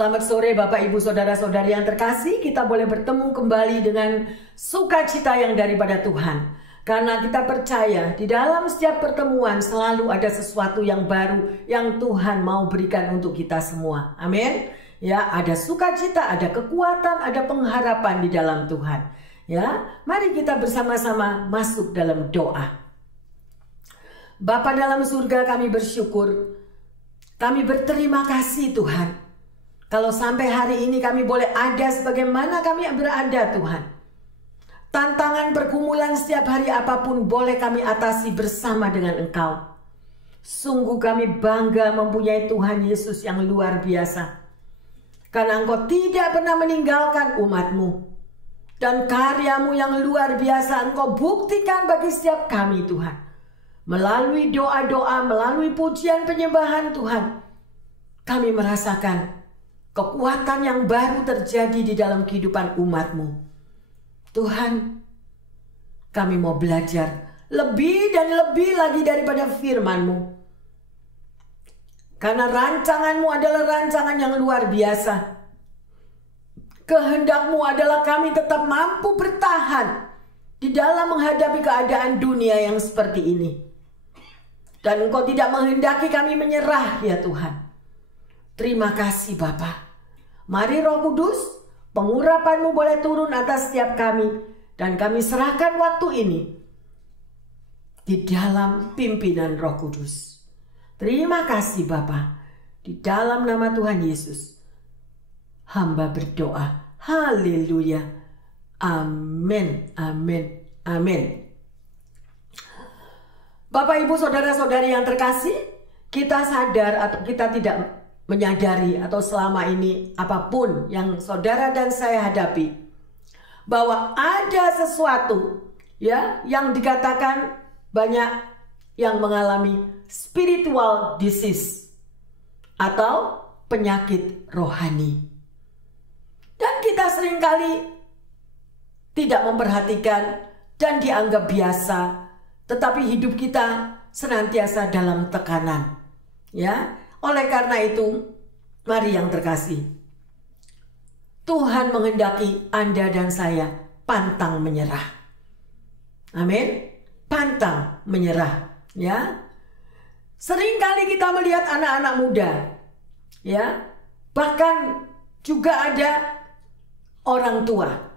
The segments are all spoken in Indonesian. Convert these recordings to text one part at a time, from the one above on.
Selamat sore Bapak Ibu Saudara-saudari yang terkasih. Kita boleh bertemu kembali dengan sukacita yang daripada Tuhan. Karena kita percaya di dalam setiap pertemuan selalu ada sesuatu yang baru yang Tuhan mau berikan untuk kita semua. Amin. Ya, ada sukacita, ada kekuatan, ada pengharapan di dalam Tuhan. Ya, mari kita bersama-sama masuk dalam doa. Bapa dalam surga, kami bersyukur. Kami berterima kasih Tuhan. Kalau sampai hari ini kami boleh ada sebagaimana kami berada Tuhan. Tantangan pergumulan setiap hari apapun boleh kami atasi bersama dengan Engkau. Sungguh kami bangga mempunyai Tuhan Yesus yang luar biasa. Karena Engkau tidak pernah meninggalkan umat-Mu. Dan karya-Mu yang luar biasa Engkau buktikan bagi setiap kami Tuhan. Melalui doa-doa, melalui pujian penyembahan Tuhan. Kami merasakan kekuatan yang baru terjadi di dalam kehidupan umat-Mu. Tuhan, kami mau belajar lebih dan lebih lagi daripada firman-Mu. Karena rancangan-Mu adalah rancangan yang luar biasa. Kehendak-Mu adalah kami tetap mampu bertahan di dalam menghadapi keadaan dunia yang seperti ini. Dan Engkau tidak menghendaki kami menyerah ya Tuhan. Terima kasih Bapa. Mari Roh Kudus, pengurapan-Mu boleh turun atas setiap kami. Dan kami serahkan waktu ini di dalam pimpinan Roh Kudus. Terima kasih Bapa. Di dalam nama Tuhan Yesus, hamba berdoa. Haleluya. Amin. Amin. Amin. Bapak Ibu Saudara-saudari yang terkasih, kita sadar atau kita tidak menyadari atau selama ini apapun yang saudara dan saya hadapi, bahwa ada sesuatu ya yang dikatakan banyak yang mengalami spiritual disease atau penyakit rohani. Dan kita seringkali tidak memperhatikan dan dianggap biasa, tetapi hidup kita senantiasa dalam tekanan. Ya, oleh karena itu, mari yang terkasih, Tuhan menghendaki Anda dan saya pantang menyerah. Amin. Pantang menyerah, ya. Seringkali kita melihat anak-anak muda, ya. Bahkan juga ada orang tua.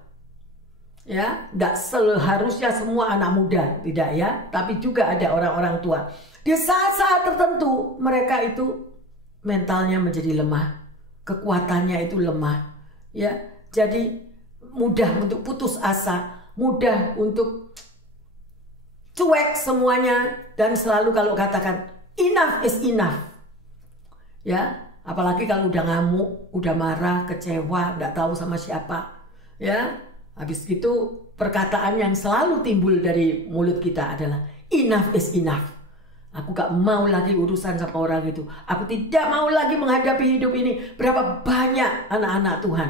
Ya, tidak seharusnya semua anak muda, tidak ya, tapi juga ada orang-orang tua. Di saat-saat tertentu mereka itu mentalnya menjadi lemah, kekuatannya itu lemah, ya. Jadi mudah untuk putus asa, mudah untuk cuek semuanya, dan selalu kalau katakan enough is enough, ya. Apalagi kalau udah ngamuk, udah marah, kecewa, nggak tahu sama siapa, ya. Habis itu perkataan yang selalu timbul dari mulut kita adalah enough is enough. Aku gak mau lagi urusan sama orang itu. Aku tidak mau lagi menghadapi hidup ini. Berapa banyak anak-anak Tuhan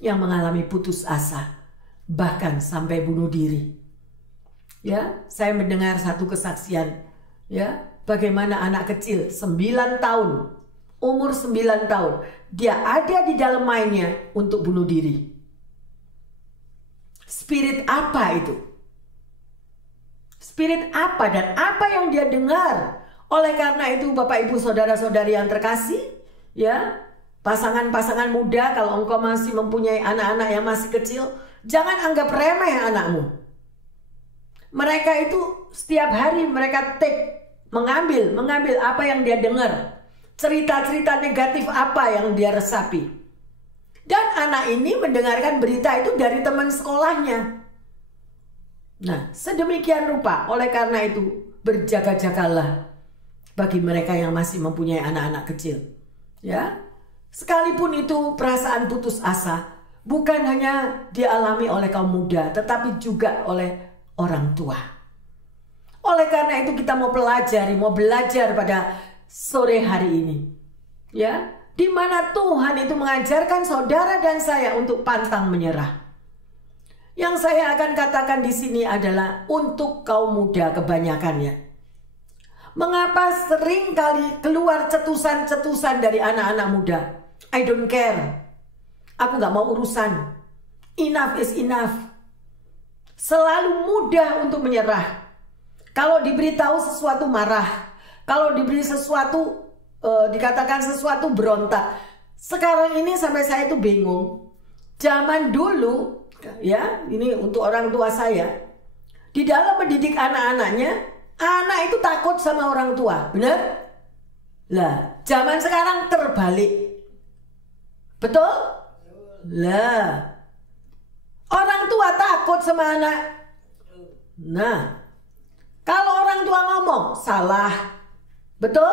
yang mengalami putus asa, bahkan sampai bunuh diri. Ya, saya mendengar satu kesaksian, ya, bagaimana anak kecil 9 tahun, umur 9 tahun, dia ada di dalam mainnya untuk bunuh diri. Spirit apa itu? Spirit apa dan apa yang dia dengar? Oleh karena itu Bapak Ibu Saudara-saudari yang terkasih, ya, pasangan-pasangan muda, kalau engkau masih mempunyai anak-anak yang masih kecil, jangan anggap remeh anakmu. Mereka itu setiap hari mereka mengambil apa yang dia dengar, cerita-cerita negatif apa yang dia resapi. Dan anak ini mendengarkan berita itu dari teman sekolahnya. Nah, sedemikian rupa. Oleh karena itu, berjaga-jagalah bagi mereka yang masih mempunyai anak-anak kecil. Ya, sekalipun itu perasaan putus asa bukan hanya dialami oleh kaum muda, tetapi juga oleh orang tua. Oleh karena itu kita mau belajar pada sore hari ini. Ya, di mana Tuhan itu mengajarkan saudara dan saya untuk pantang menyerah. Yang saya akan katakan di sini adalah untuk kaum muda kebanyakannya. Mengapa sering kali keluar cetusan-cetusan dari anak-anak muda? I don't care. Aku gak mau urusan. Enough is enough. Selalu mudah untuk menyerah. Kalau diberitahu sesuatu marah. Kalau diberi sesuatu, dikatakan sesuatu berontak. Sekarang ini sampai saya itu bingung. Zaman dulu, ya, ini untuk orang tua saya, di dalam mendidik anak-anaknya, anak itu takut sama orang tua, benar? Lah, zaman sekarang terbalik. Betul? Lah, orang tua takut sama anak. Nah, kalau orang tua ngomong salah, betul?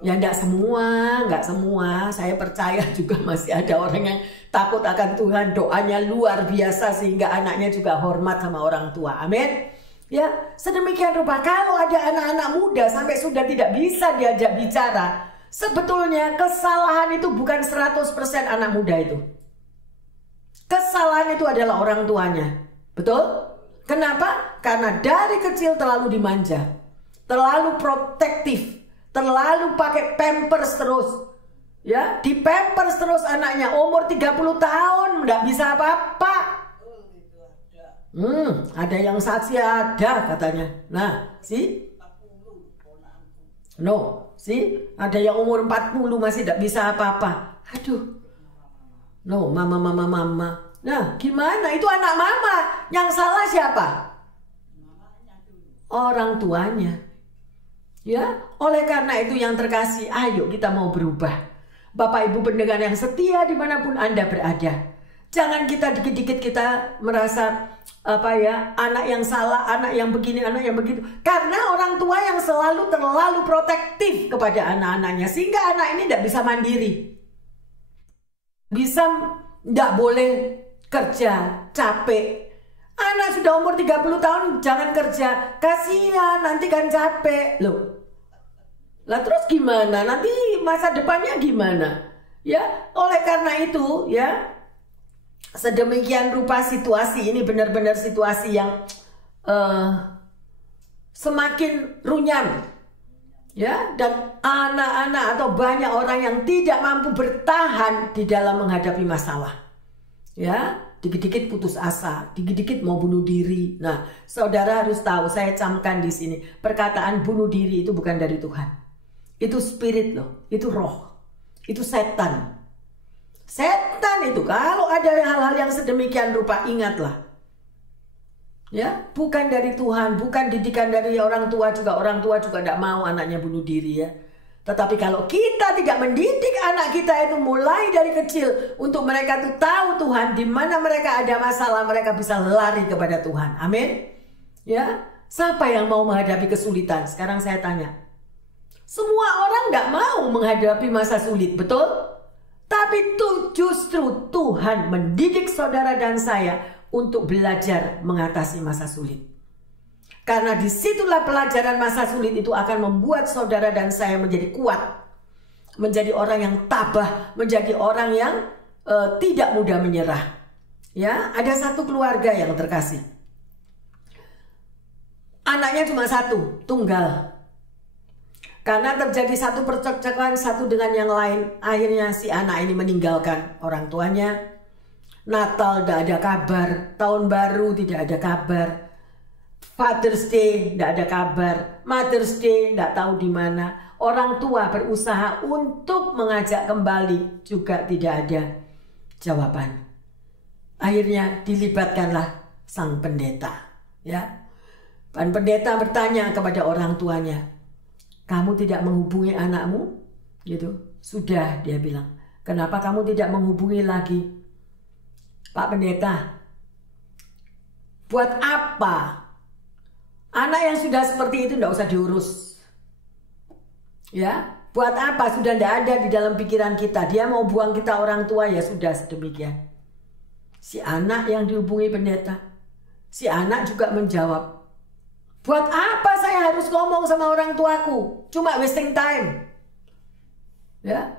Ya enggak semua. Saya percaya juga masih ada orang yang takut akan Tuhan, doanya luar biasa sehingga anaknya juga hormat sama orang tua. Amin. Ya, sedemikian rupa kalau ada anak-anak muda sampai sudah tidak bisa diajak bicara, sebetulnya kesalahan itu bukan 100% anak muda itu. Kesalahan itu adalah orang tuanya. Betul? Kenapa? Karena dari kecil terlalu dimanja, terlalu protektif, terlalu pakai pampers terus. Ya, di pampers terus anaknya, umur 30 tahun nggak bisa apa-apa. Ada yang saksi ada katanya. Nah, ada yang umur 40 masih tidak bisa apa-apa. Aduh. No, mama. Nah, gimana? Itu anak mama. Yang salah siapa? Orang tuanya. Ya, oleh karena itu yang terkasih, ayo kita mau berubah. Bapak Ibu pendengar yang setia dimanapun Anda berada. Jangan kita dikit-dikit kita merasa anak yang salah, anak yang begini, anak yang begitu. Karena orang tua yang selalu terlalu protektif kepada anak-anaknya. Sehingga anak ini tidak bisa mandiri. Tidak boleh kerja, capek. Anak sudah umur 30 tahun jangan kerja. Kasihan, nanti kan capek. Loh. Lah terus gimana? Nanti masa depannya gimana? Ya, oleh karena itu ya, sedemikian rupa situasi ini benar-benar situasi yang semakin runyam. Ya, dan anak-anak atau banyak orang yang tidak mampu bertahan di dalam menghadapi masalah. Ya, dikit-dikit putus asa, dikit-dikit mau bunuh diri. Nah, saudara harus tahu, saya camkan di sini, perkataan bunuh diri itu bukan dari Tuhan. Itu spirit loh, itu roh, itu setan. Setan itu kalau ada hal-hal yang sedemikian rupa, ingatlah. Ya, bukan dari Tuhan, bukan didikan dari orang tua juga tidak mau anaknya bunuh diri ya. Tetapi kalau kita tidak mendidik anak kita itu mulai dari kecil untuk mereka tuh tahu Tuhan, di mana mereka ada masalah, mereka bisa lari kepada Tuhan. Amin. Ya, siapa yang mau menghadapi kesulitan? Sekarang saya tanya. Semua orang tidak mau menghadapi masa sulit, betul? Tapi justru Tuhan mendidik saudara dan saya untuk belajar mengatasi masa sulit. Karena disitulah pelajaran masa sulit itu akan membuat saudara dan saya menjadi kuat. Menjadi orang yang tabah, menjadi orang yang tidak mudah menyerah. Ya, ada satu keluarga yang terkasih. Anaknya cuma satu, tunggal. Karena terjadi satu percekcokan satu dengan yang lain, akhirnya si anak ini meninggalkan orang tuanya. Natal tidak ada kabar, tahun baru tidak ada kabar, Father's Day tidak ada kabar, Mother's Day tidak tahu di mana. Orang tua berusaha untuk mengajak kembali juga tidak ada jawaban. Akhirnya dilibatkanlah sang pendeta, ya. Dan pendeta bertanya kepada orang tuanya, "Kamu tidak menghubungi anakmu?" Gitu. "Sudah," dia bilang. "Kenapa kamu tidak menghubungi lagi?" "Pak Pendeta, buat apa? Anak yang sudah seperti itu tidak usah diurus. Ya, buat apa? Sudah tidak ada di dalam pikiran kita. Dia mau buang kita orang tua, ya sudah sedemikian." Si anak yang dihubungi pendeta, si anak juga menjawab, "Buat apa saya harus ngomong sama orang tuaku? Cuma wasting time. Ya,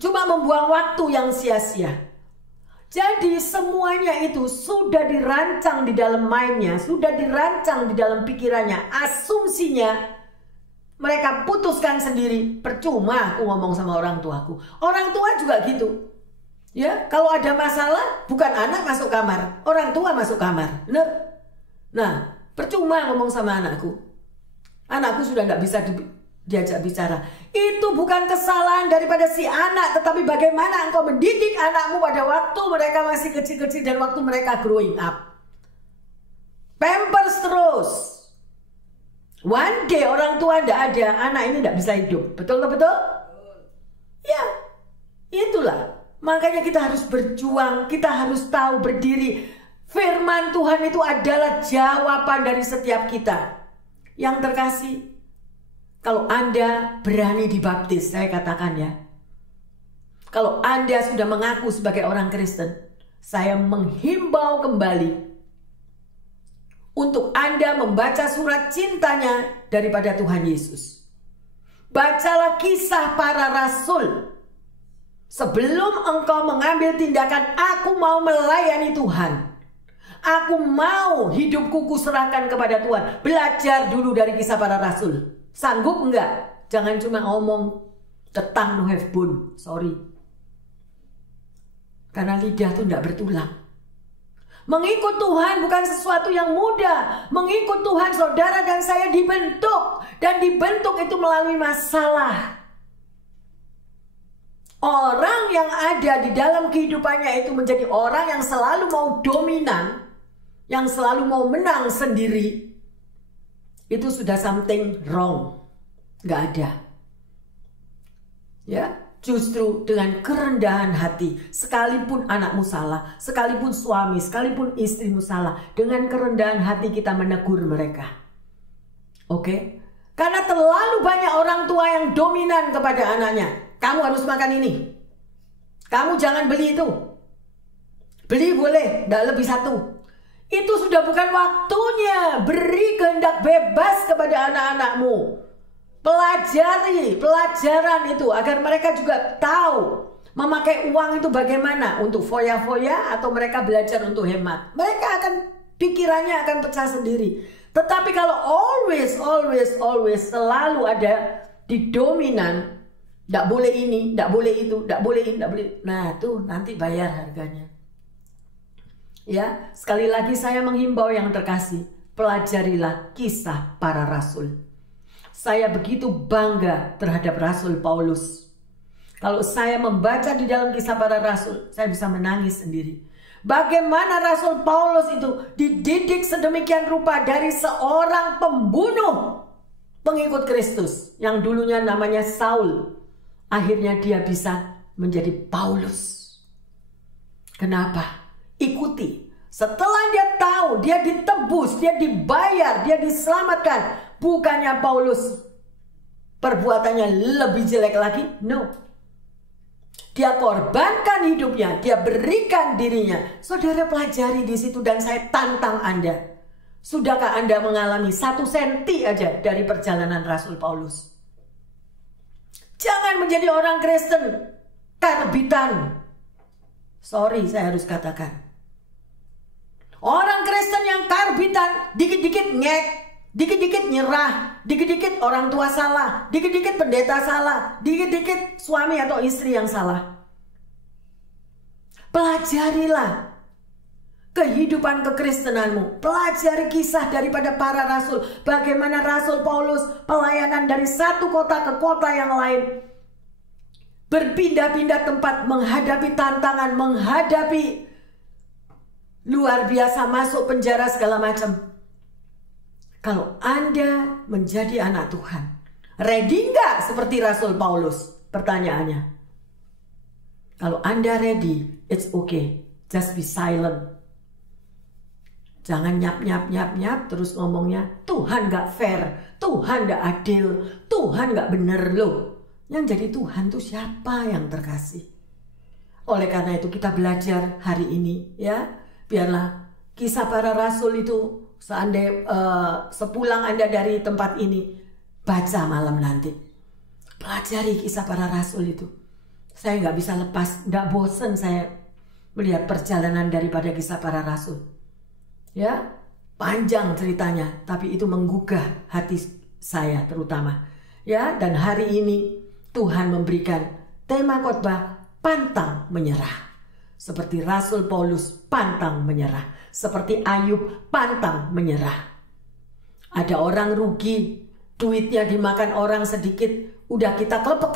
cuma membuang waktu yang sia-sia." Jadi semuanya itu sudah dirancang di dalam mindnya, sudah dirancang di dalam pikirannya, asumsinya mereka putuskan sendiri. Percuma aku ngomong sama orang tuaku. Orang tua juga gitu. Ya, kalau ada masalah bukan anak masuk kamar, orang tua masuk kamar. Nah, percuma ngomong sama anakku. Anakku sudah tidak bisa diajak bicara. Itu bukan kesalahan daripada si anak, tetapi bagaimana engkau mendidik anakmu pada waktu mereka masih kecil-kecil dan waktu mereka growing up. Pampers terus. One day orang tua tidak ada, anak ini tidak bisa hidup. Betul? Ya, itulah. Makanya kita harus berjuang, kita harus tahu berdiri. Firman Tuhan itu adalah jawaban dari setiap kita. Yang terkasih, kalau Anda berani dibaptis, saya katakan ya. Kalau Anda sudah mengaku sebagai orang Kristen, saya menghimbau kembali untuk Anda membaca surat cintanya daripada Tuhan Yesus. Bacalah Kisah Para Rasul. Sebelum engkau mengambil tindakan, aku mau melayani Tuhan. Aku mau hidupku kuserahkan kepada Tuhan. Belajar dulu dari Kisah Para Rasul. Sanggup enggak? Jangan cuma ngomong ketang no have bone. Sorry. Karena lidah itu enggak bertulang. Mengikut Tuhan bukan sesuatu yang mudah. Mengikut Tuhan saudara dan saya dibentuk. Dan dibentuk itu melalui masalah. Orang yang ada di dalam kehidupannya itu menjadi orang yang selalu mau dominan, yang selalu mau menang sendiri, itu sudah something wrong. Gak ada. Ya, justru dengan kerendahan hati, sekalipun anakmu salah, sekalipun suami, sekalipun istrimu salah, dengan kerendahan hati kita menegur mereka. Oke? Karena terlalu banyak orang tua yang dominan kepada anaknya. Kamu harus makan ini. Kamu jangan beli itu. Beli boleh, tidak lebih satu. Itu sudah bukan waktunya. Beri kehendak bebas kepada anak-anakmu. Pelajari pelajaran itu agar mereka juga tahu memakai uang itu bagaimana, untuk foya-foya atau mereka belajar untuk hemat. Mereka akan, pikirannya akan pecah sendiri. Tetapi kalau always selalu ada di dominan, tidak boleh ini, tidak boleh itu, tidak boleh ini, tidak boleh. Nah, tuh nanti bayar harganya. Ya, sekali lagi saya menghimbau yang terkasih, pelajarilah Kisah Para Rasul. Saya begitu bangga terhadap Rasul Paulus. Kalau saya membaca di dalam Kisah Para Rasul, saya bisa menangis sendiri. Bagaimana Rasul Paulus itu dididik sedemikian rupa dari seorang pembunuh pengikut Kristus yang dulunya namanya Saul. Akhirnya dia bisa menjadi Paulus. Kenapa? Ikuti. Setelah dia tahu, dia ditebus, dia dibayar, dia diselamatkan. Bukannya Paulus perbuatannya lebih jelek lagi. No. Dia korbankan hidupnya, dia berikan dirinya. Saudara pelajari di situ dan saya tantang Anda. Sudahkah Anda mengalami 1 senti aja dari perjalanan Rasul Paulus? Jangan menjadi orang Kristen karbitan. Sorry, saya harus katakan. Orang Kristen yang karbitan, dikit-dikit ngek, dikit-dikit nyerah, dikit-dikit orang tua salah, dikit-dikit pendeta salah, dikit-dikit suami atau istri yang salah. Pelajarilah kehidupan kekristenanmu. Pelajari kisah daripada para rasul. Bagaimana Rasul Paulus pelayanan dari satu kota ke kota yang lain. Berpindah-pindah tempat, menghadapi tantangan, menghadapi luar biasa, masuk penjara segala macam. Kalau Anda menjadi anak Tuhan, ready nggak seperti Rasul Paulus? Pertanyaannya. Kalau Anda ready, it's okay. Just be silent. Jangan nyap terus ngomongnya Tuhan gak fair, Tuhan gak adil, Tuhan gak bener loh. Yang jadi Tuhan tuh siapa yang terkasih? Oleh karena itu kita belajar hari ini ya. Biarlah kisah para rasul itu seandainya sepulang Anda dari tempat ini, baca malam nanti. Pelajari kisah para rasul itu. Saya gak bisa lepas, gak bosen saya melihat perjalanan daripada kisah para rasul. Ya, panjang ceritanya, tapi itu menggugah hati saya terutama. Ya, dan hari ini Tuhan memberikan tema khotbah pantang menyerah. Seperti Rasul Paulus pantang menyerah. Seperti Ayub pantang menyerah. Ada orang rugi, duitnya dimakan orang sedikit, udah kita klepek.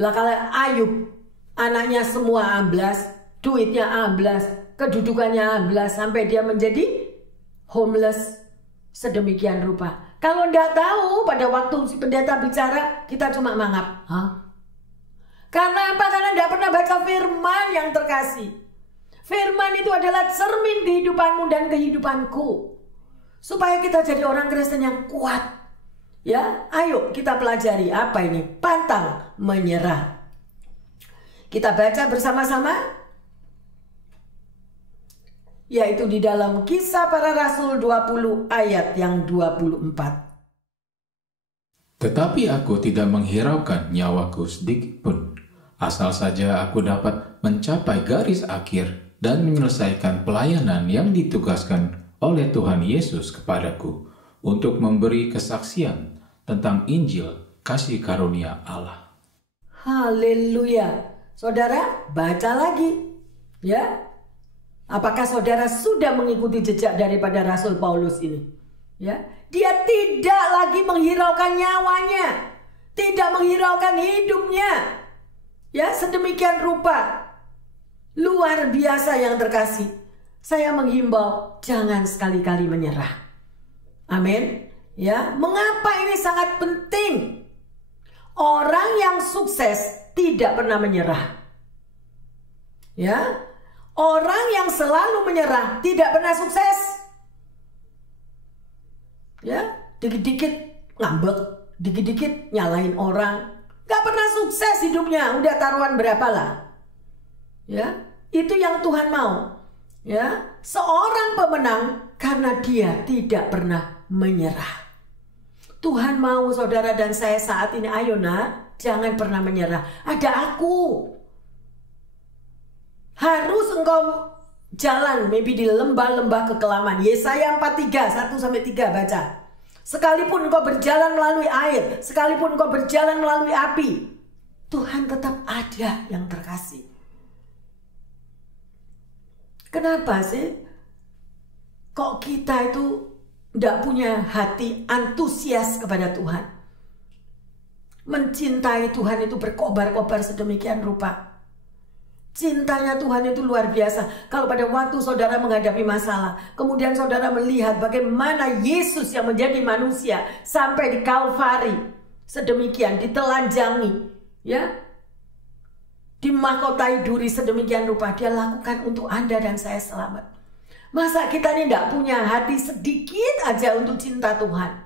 Lah kalau Ayub, anaknya semua amblas, duitnya amblas, kedudukannya amblas, sampai dia menjadi homeless. Sedemikian rupa. Kalau nggak tahu pada waktu si pendeta bicara, kita cuma mangap. Karena apa? Karena nggak pernah baca firman yang terkasih. Firman itu adalah cermin kehidupanmu dan kehidupanku. Supaya kita jadi orang Kristen yang kuat. Ya, ayo kita pelajari apa ini? Pantang menyerah. Kita baca bersama-sama. Yaitu di dalam Kisah Para Rasul 20 ayat yang 24. Tetapi aku tidak menghiraukan nyawaku sedikit pun, asal saja aku dapat mencapai garis akhir dan menyelesaikan pelayanan yang ditugaskan oleh Tuhan Yesus kepadaku untuk memberi kesaksian tentang Injil kasih karunia Allah. Haleluya. Saudara, baca lagi. Ya. Apakah saudara sudah mengikuti jejak daripada Rasul Paulus ini? Ya. Dia tidak lagi menghiraukan nyawanya, tidak menghiraukan hidupnya. Ya, sedemikian rupa. Luar biasa yang terkasih. Saya menghimbau jangan sekali-kali menyerah. Amin. Ya, mengapa ini sangat penting? Orang yang sukses tidak pernah menyerah. Ya. Orang yang selalu menyerah tidak pernah sukses. Ya, dikit-dikit ngambek, dikit-dikit nyalain orang. Gak pernah sukses hidupnya. Udah taruhan berapa lah. Ya, itu yang Tuhan mau. Ya, seorang pemenang karena dia tidak pernah menyerah. Tuhan mau saudara dan saya saat ini, ayo nak, jangan pernah menyerah. Ada aku. Harus engkau jalan maybe di lembah-lembah kekelaman. Yesaya 43, 1-3 baca. Sekalipun engkau berjalan melalui air, sekalipun engkau berjalan melalui api, Tuhan tetap ada yang terkasih. Kenapa sih? Kok kita itu tidak punya hati antusias kepada Tuhan? Mencintai Tuhan itu berkobar-kobar sedemikian rupa. Cintanya Tuhan itu luar biasa. Kalau pada waktu saudara menghadapi masalah, kemudian saudara melihat bagaimana Yesus yang menjadi manusia sampai di Kalvari, sedemikian ditelanjangi, ya, dimahkotai duri sedemikian rupa, dia lakukan untuk Anda dan saya selamat. Masa kita ini tidak punya hati sedikit aja untuk cinta Tuhan,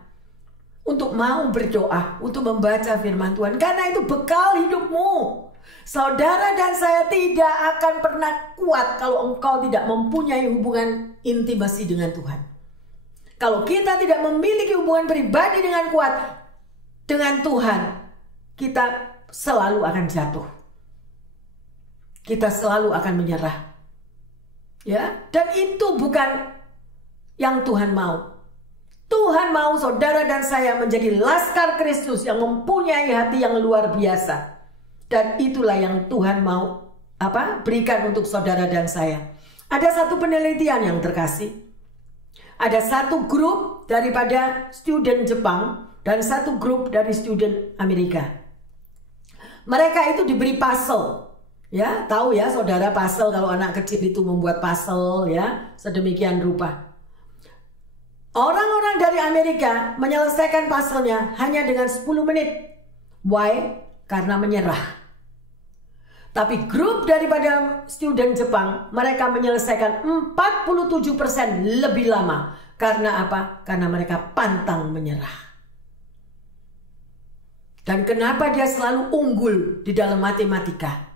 untuk mau berdoa, untuk membaca firman Tuhan, karena itu bekal hidupmu. Saudara dan saya tidak akan pernah kuat kalau engkau tidak mempunyai hubungan intimasi dengan Tuhan. Kalau kita tidak memiliki hubungan pribadi dengan kuat dengan Tuhan, kita selalu akan jatuh. Kita selalu akan menyerah. Ya, dan itu bukan yang Tuhan mau. Tuhan mau saudara dan saya menjadi laskar Kristus yang mempunyai hati yang luar biasa. Dan itulah yang Tuhan mau berikan untuk saudara dan saya. Ada satu penelitian yang terkasih. Ada satu grup daripada student Jepang dan satu grup dari student Amerika. Mereka itu diberi puzzle. Ya, tahu ya saudara puzzle, kalau anak kecil itu membuat puzzle ya, sedemikian rupa. Orang-orang dari Amerika menyelesaikan puzzle-nya hanya dengan 10 menit. Why? Karena menyerah. Tapi grup daripada student Jepang, mereka menyelesaikan 47% lebih lama. Karena apa? Karena mereka pantang menyerah. Dan kenapa dia selalu unggul di dalam matematika?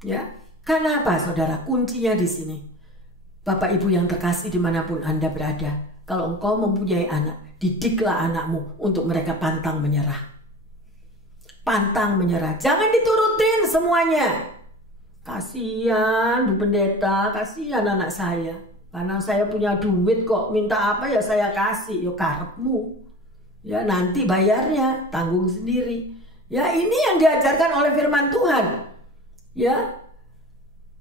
Ya, karena apa saudara? Kuncinya di sini. Bapak Ibu yang terkasih dimanapun Anda berada, kalau engkau mempunyai anak, didiklah anakmu untuk mereka pantang menyerah. Pantang menyerah, jangan diturutin semuanya. Kasihan Bu Pendeta, kasihan anak saya. Karena saya punya duit kok, minta apa ya saya kasih. Ya karepmu. Ya nanti bayarnya, tanggung sendiri. Ya ini yang diajarkan oleh firman Tuhan. Ya,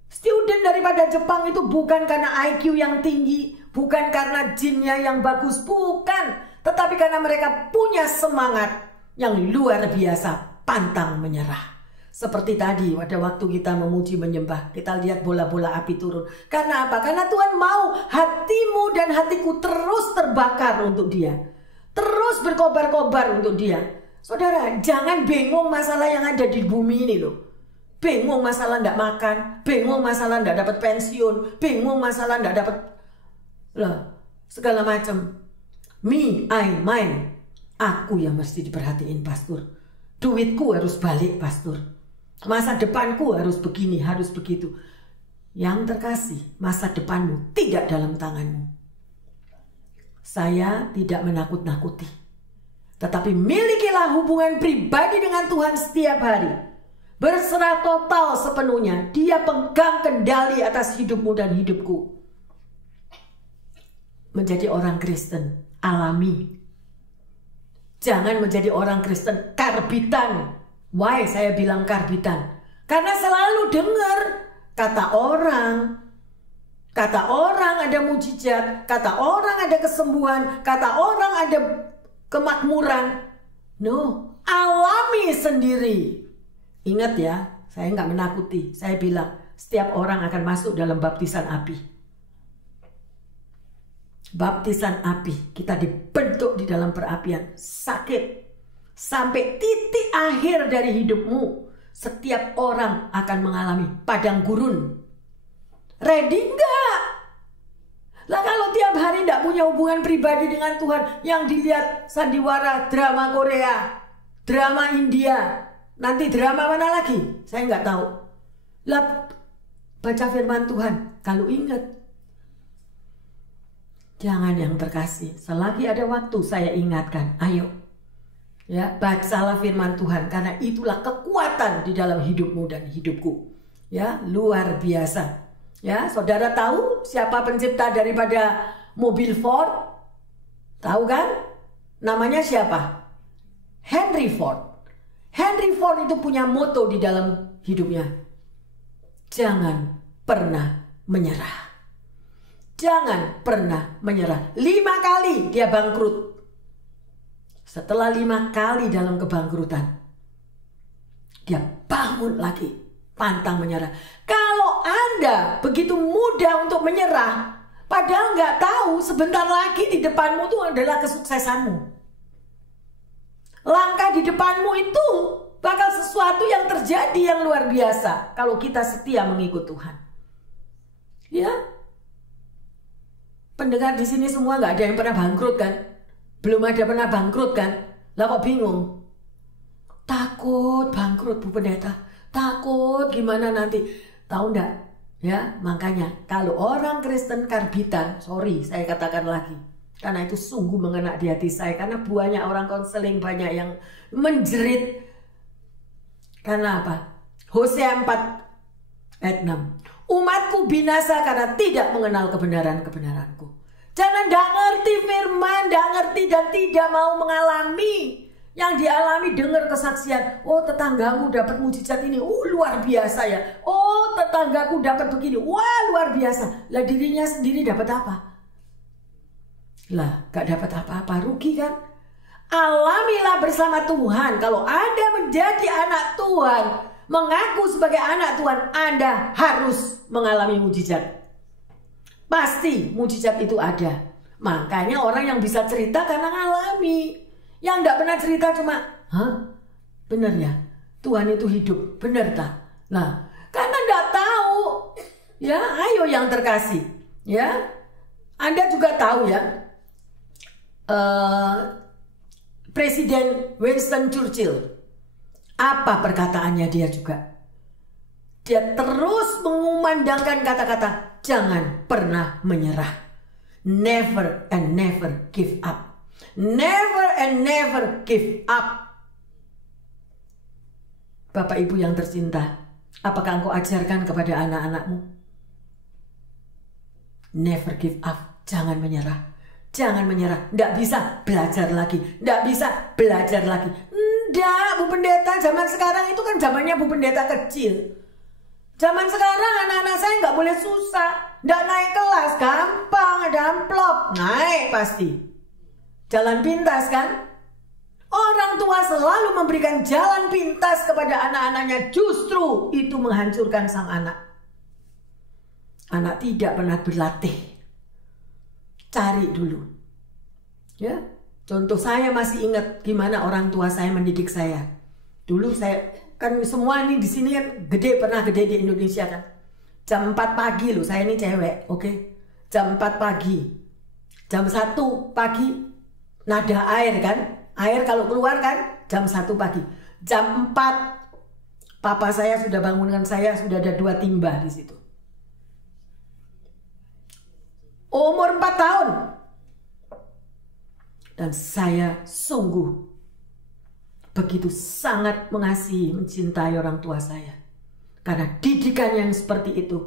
Student daripada Jepang itu bukan karena IQ yang tinggi, bukan karena jinnya yang bagus, bukan. Tetapi karena mereka punya semangat yang luar biasa, pantang menyerah. Seperti tadi pada waktu kita memuji menyembah, kita lihat bola-bola api turun. Karena apa? Karena Tuhan mau hatimu dan hatiku terus terbakar untuk Dia. Terus berkobar-kobar untuk Dia. Saudara, jangan bingung masalah yang ada di bumi ini loh. Bingung masalah nggak makan, bingung masalah nggak dapat pensiun, bingung masalah nggak dapat segala macam. Me, I, mine. Aku yang mesti diperhatiin, pastor. Duitku harus balik, pastor. Masa depanku harus begini, harus begitu. Yang terkasih, masa depanmu tidak dalam tanganmu. Saya tidak menakut-nakuti. Tetapi milikilah hubungan pribadi dengan Tuhan setiap hari. Berserah total sepenuhnya. Dia pegang kendali atas hidupmu dan hidupku. Menjadi orang Kristen alami. Jangan menjadi orang Kristen karbitan. Why saya bilang karbitan? Karena selalu dengar kata orang ada mujizat, kata orang ada kesembuhan, kata orang ada kemakmuran. No, alami sendiri. Ingat ya, saya nggak menakuti. Saya bilang setiap orang akan masuk dalam baptisan api. Baptisan api, kita dibentuk di dalam perapian, sakit. Sampai titik akhir dari hidupmu, setiap orang akan mengalami padang gurun. Ready enggak? Lah kalau tiap hari enggak punya hubungan pribadi dengan Tuhan, yang dilihat sandiwara, drama Korea, drama India, nanti drama mana lagi? Saya enggak tahu. Lah baca firman Tuhan, kalau ingat. Jangan yang terkasih, selagi ada waktu saya ingatkan, ayo. Ya, bacalah firman Tuhan karena itulah kekuatan di dalam hidupmu dan hidupku. Ya, luar biasa. Ya, saudara tahu siapa pencipta daripada mobil Ford? Tahu kan? Namanya siapa? Henry Ford. Henry Ford itu punya moto di dalam hidupnya. Jangan pernah menyerah. Jangan pernah menyerah. 5 kali dia bangkrut. Setelah 5 kali dalam kebangkrutan, dia bangun lagi, pantang menyerah. Kalau Anda begitu mudah untuk menyerah, padahal nggak tahu sebentar lagi di depanmu itu adalah kesuksesanmu. Langkah di depanmu itu bakal sesuatu yang terjadi yang luar biasa kalau kita setia mengikut Tuhan. Ya, pendengar di sini semua nggak ada yang pernah bangkrut kan? Belum ada pernah bangkrut kan? Lah kok bingung? Takut bangkrut Bu Pendeta. Takut gimana nanti? Tahu enggak? Ya, makanya kalau orang Kristen karbitan, sorry saya katakan lagi. Karena itu sungguh mengena di hati saya. Karena banyak orang konseling, banyak yang menjerit. Karena apa? Hosea 4 ayat 6. Umatku binasa karena tidak mengenal kebenaran-kebenaranku. Jangan tidak ngerti firman, tidak ngerti dan tidak mau mengalami. Yang dialami dengar kesaksian. Oh, tetanggamu dapat mujizat ini. Luar biasa ya. Oh, tetanggaku dapat begini. Wah, luar biasa. Lah dirinya sendiri dapat apa? Lah, gak dapat apa-apa. Rugi kan? Alamilah bersama Tuhan. Kalau Anda menjadi anak Tuhan, mengaku sebagai anak Tuhan, Anda harus mengalami mujizat. Pasti mujizat itu ada. Makanya orang yang bisa cerita karena ngalami. Yang gak pernah cerita cuma, bener ya? Tuhan itu hidup, bener tak? Nah, karena gak tahu. Ya, ayo yang terkasih. Ya, Anda juga tahu ya. Presiden Winston Churchill. Apa perkataannya dia juga? Dia terus mengumandangkan kata-kata, jangan pernah menyerah. Never and never give up. Never and never give up. Bapak Ibu yang tercinta, apakah engkau ajarkan kepada anak-anakmu? Never give up. Jangan menyerah. Jangan menyerah. Tidak bisa belajar lagi. Tidak bisa belajar lagi. Tidak, Bu Pendeta. Zaman sekarang itu kan zamannya Bu Pendeta kecil. Zaman sekarang anak-anak saya nggak boleh susah. Nggak naik kelas, gampang, ada amplop. Naik pasti. Jalan pintas kan? Orang tua selalu memberikan jalan pintas kepada anak-anaknya. Justru itu menghancurkan sang anak. Anak tidak pernah berlatih. Cari dulu. Ya, contoh saya masih ingat gimana orang tua saya mendidik saya. Dulu saya kan semua ini di sini kan pernah gede di Indonesia kan. Jam 4 pagi loh, saya ini cewek, oke? Jam 4 pagi. Jam 1 pagi nada air kan? Air kalau keluar kan jam 1 pagi. Jam 4 papa saya sudah bangunkan saya, sudah ada 2 timba di situ. Umur 4 tahun. Dan saya sungguh begitu sangat mengasihi, mencintai orang tua saya. Karena didikan yang seperti itu,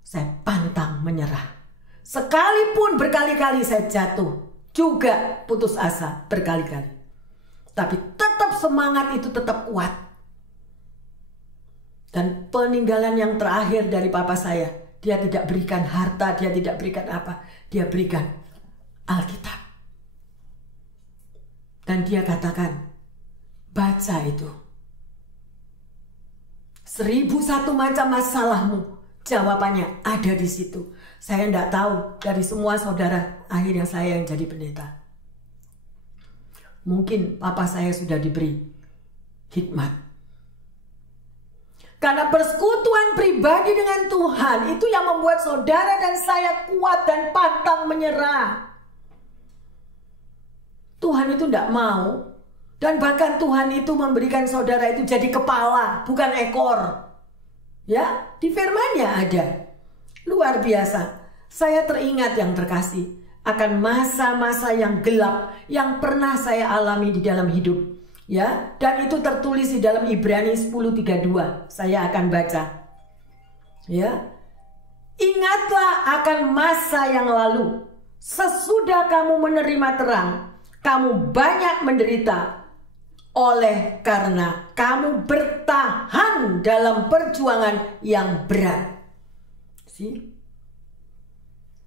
saya pantang menyerah. Sekalipun berkali-kali saya jatuh, juga putus asa berkali-kali. Tapi tetap semangat itu tetap kuat. Dan peninggalan yang terakhir dari papa saya, dia tidak berikan harta, dia tidak berikan apa, dia berikan Alkitab. Dan dia katakan, baca itu. 1001 macam masalahmu, jawabannya ada di situ. Saya tidak tahu dari semua saudara, akhirnya saya yang jadi pendeta. Mungkin papa saya sudah diberi hikmat. Karena persekutuan pribadi dengan Tuhan itu yang membuat saudara dan saya kuat dan pantang menyerah. Tuhan itu tidak mau. Dan bahkan Tuhan itu memberikan saudara itu jadi kepala, bukan ekor. Ya, di firman-Nya ada. Luar biasa. Saya teringat yang terkasih akan masa-masa yang gelap yang pernah saya alami di dalam hidup. Ya, dan itu tertulis di dalam Ibrani 10:32. Saya akan baca. Ya. Ingatlah akan masa yang lalu. Sesudah kamu menerima terang, kamu banyak menderita. Oleh karena kamu bertahan dalam perjuangan yang berat.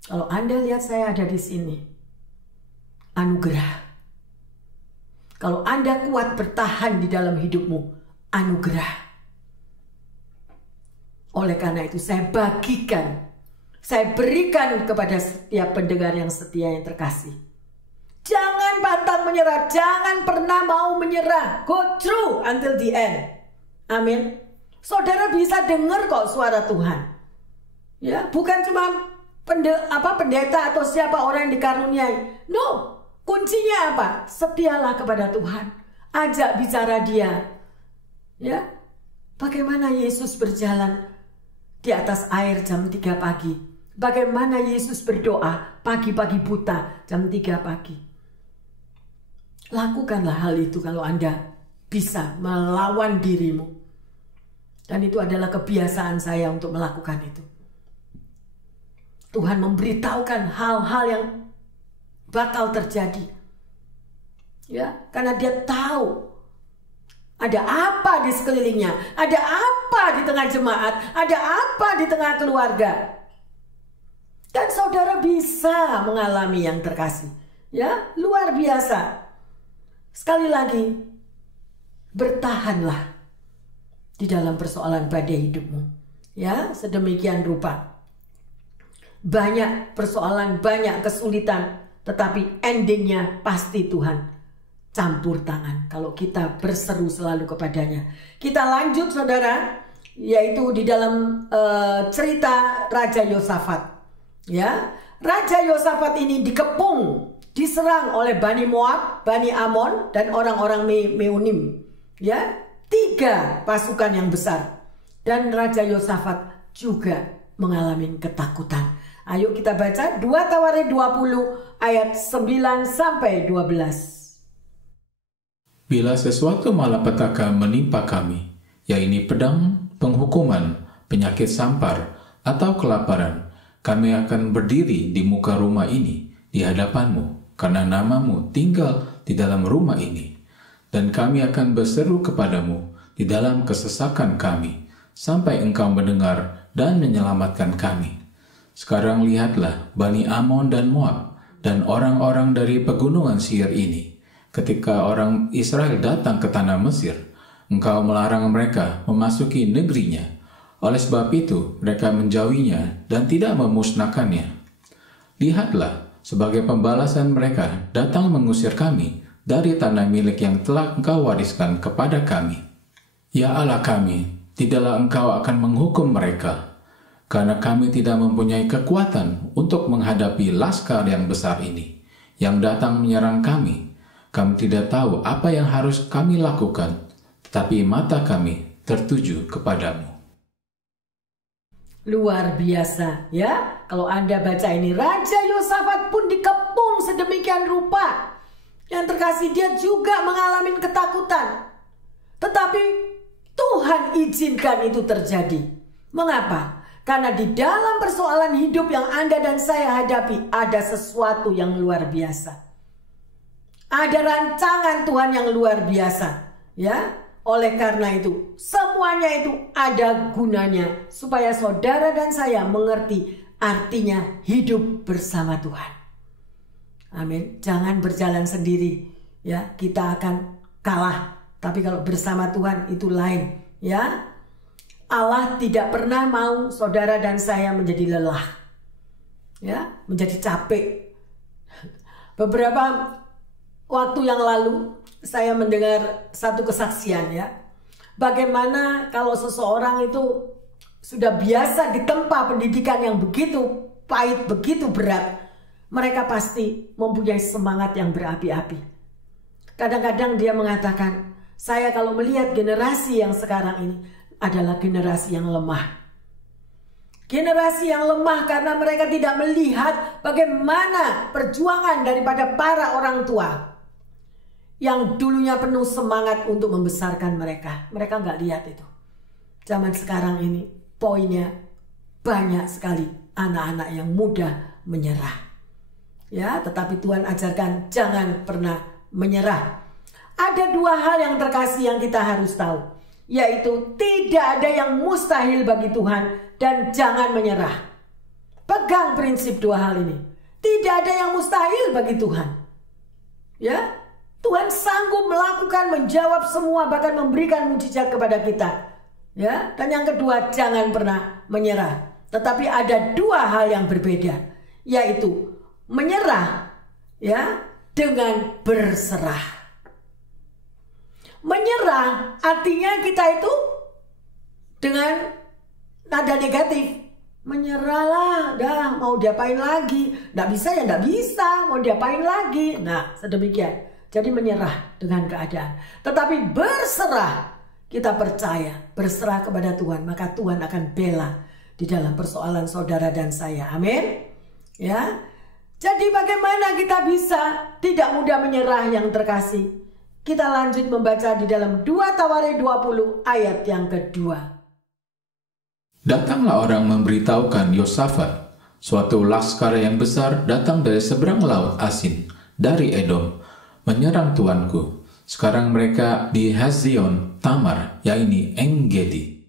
Kalau Anda lihat saya ada di sini, anugerah. Kalau Anda kuat bertahan di dalam hidupmu, anugerah. Oleh karena itu saya bagikan, saya berikan kepada setiap pendengar yang setia yang terkasih. Jangan pantang menyerah, jangan pernah mau menyerah. Go through until the end. Amin. Saudara bisa dengar kok suara Tuhan. Ya, bukan cuma pendeta atau siapa orang yang dikaruniai. No, kuncinya apa? Setialah kepada Tuhan. Ajak bicara Dia. Ya. Bagaimana Yesus berjalan di atas air jam 3 pagi? Bagaimana Yesus berdoa pagi-pagi buta jam 3 pagi? Lakukanlah hal itu kalau Anda bisa melawan dirimu. Dan itu adalah kebiasaan saya untuk melakukan itu. Tuhan memberitahukan hal-hal yang bakal terjadi. Ya, karena Dia tahu ada apa di sekelilingnya, ada apa di tengah jemaat, ada apa di tengah keluarga. Dan saudara bisa mengalami yang terkasih. Ya, luar biasa. Sekali lagi, bertahanlah di dalam persoalan badai hidupmu. Ya, sedemikian rupa. Banyak persoalan, banyak kesulitan, tetapi endingnya pasti Tuhan campur tangan kalau kita berseru selalu kepadanya. Kita lanjut saudara, yaitu di dalam cerita Raja Yosafat. Ya, Raja Yosafat ini dikepung, diserang oleh Bani Moab, Bani Amon, dan orang-orang Meunim. Ya, 3 pasukan yang besar. Dan Raja Yosafat juga mengalami ketakutan. Ayo kita baca 2 Tawarik 20 ayat 9 sampai 12. Bila sesuatu malapetaka menimpa kami, yaitu pedang, penghukuman, penyakit sampar, atau kelaparan, kami akan berdiri di muka rumah ini di hadapanmu, karena namamu tinggal di dalam rumah ini. Dan kami akan berseru kepadamu di dalam kesesakan kami, sampai Engkau mendengar dan menyelamatkan kami. Sekarang lihatlah Bani Amon dan Moab dan orang-orang dari pegunungan Seir ini. Ketika orang Israel datang ke tanah Mesir, Engkau melarang mereka memasuki negerinya. Oleh sebab itu, mereka menjauhinya dan tidak memusnahkannya. Lihatlah, sebagai pembalasan mereka datang mengusir kami dari tanah milik yang telah Engkau wariskan kepada kami. Ya Allah kami, tidaklah Engkau akan menghukum mereka, karena kami tidak mempunyai kekuatan untuk menghadapi laskar yang besar ini, yang datang menyerang kami. Kami tidak tahu apa yang harus kami lakukan, tetapi mata kami tertuju kepadamu. Luar biasa ya. Kalau Anda baca ini, Raja Yosafat pun dikepung sedemikian rupa. Yang terkasih, dia juga mengalami ketakutan. Tetapi Tuhan izinkan itu terjadi. Mengapa? Karena di dalam persoalan hidup yang Anda dan saya hadapi, ada sesuatu yang luar biasa. Ada rancangan Tuhan yang luar biasa, ya. Oleh karena itu, semuanya itu ada gunanya supaya saudara dan saya mengerti artinya hidup bersama Tuhan. Amin. Jangan berjalan sendiri, ya. Kita akan kalah. Tapi kalau bersama Tuhan itu lain, ya. Allah tidak pernah mau saudara dan saya menjadi lelah, ya, menjadi capek. Beberapa waktu yang lalu saya mendengar satu kesaksian, ya. Bagaimana kalau seseorang itu sudah biasa ditempa pendidikan yang begitu pahit, begitu berat, mereka pasti mempunyai semangat yang berapi-api. Kadang-kadang dia mengatakan, saya kalau melihat generasi yang sekarang ini adalah generasi yang lemah. Generasi yang lemah karena mereka tidak melihat bagaimana perjuangan daripada para orang tua yang dulunya penuh semangat untuk membesarkan mereka. Mereka nggak lihat itu. Zaman sekarang ini poinnya banyak sekali anak-anak yang mudah menyerah. Ya, tetapi Tuhan ajarkan jangan pernah menyerah. Ada dua hal yang terkasih yang kita harus tahu, yaitu tidak ada yang mustahil bagi Tuhan dan jangan menyerah. Pegang prinsip dua hal ini. Tidak ada yang mustahil bagi Tuhan. Ya, Tuhan sanggup melakukan, menjawab semua, bahkan memberikan mujizat kepada kita. Ya, dan yang kedua, jangan pernah menyerah. Tetapi ada dua hal yang berbeda, yaitu menyerah, ya, dengan berserah. Menyerah artinya kita itu dengan nada negatif. Menyerahlah, dah mau diapain lagi? Nggak bisa ya nggak bisa, mau diapain lagi? Nah, sedemikian. Jadi menyerah dengan keadaan. Tetapi berserah, kita percaya, berserah kepada Tuhan, maka Tuhan akan bela di dalam persoalan saudara dan saya. Amin. Ya. Jadi bagaimana kita bisa tidak mudah menyerah yang terkasih? Kita lanjut membaca di dalam 2 Tawarik 20 ayat yang kedua. Datanglah orang memberitahukan Yosafat, suatu laskar yang besar datang dari seberang laut Asin, dari Edom, menyerang tuanku. Sekarang mereka di Hazion Tamar, yaitu En-Gedi.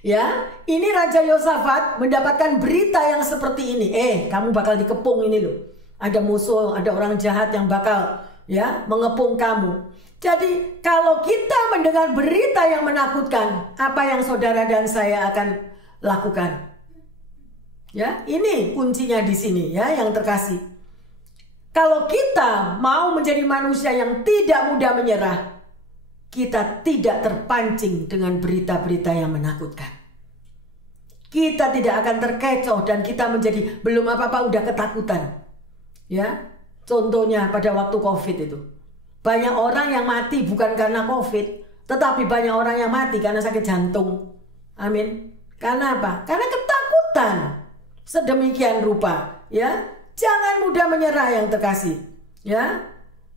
Ya, ini Raja Yosafat mendapatkan berita yang seperti ini. Kamu bakal dikepung ini loh. Ada musuh, ada orang jahat yang bakal, ya, mengepung kamu. Jadi kalau kita mendengar berita yang menakutkan, apa yang saudara dan saya akan lakukan? Ya, ini kuncinya di sini, ya, yang terkasih. Kalau kita mau menjadi manusia yang tidak mudah menyerah, kita tidak terpancing dengan berita-berita yang menakutkan. Kita tidak akan terkecoh dan kita menjadi belum apa-apa udah ketakutan. Ya, contohnya pada waktu COVID itu. Banyak orang yang mati bukan karena COVID, tetapi banyak orang yang mati karena sakit jantung. Amin. Karena apa? Karena ketakutan. Sedemikian rupa, ya. Jangan mudah menyerah yang terkasih, ya.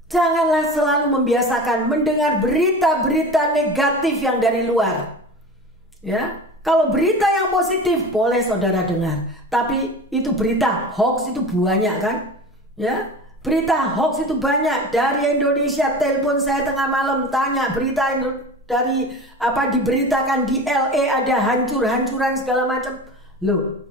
Janganlah selalu membiasakan mendengar berita-berita negatif yang dari luar. Ya, kalau berita yang positif boleh saudara dengar, tapi itu berita hoax itu banyak kan? Ya, berita hoax itu banyak. Dari Indonesia telepon saya tengah malam tanya berita dari diberitakan di LA ada hancur-hancuran segala macam. Loh,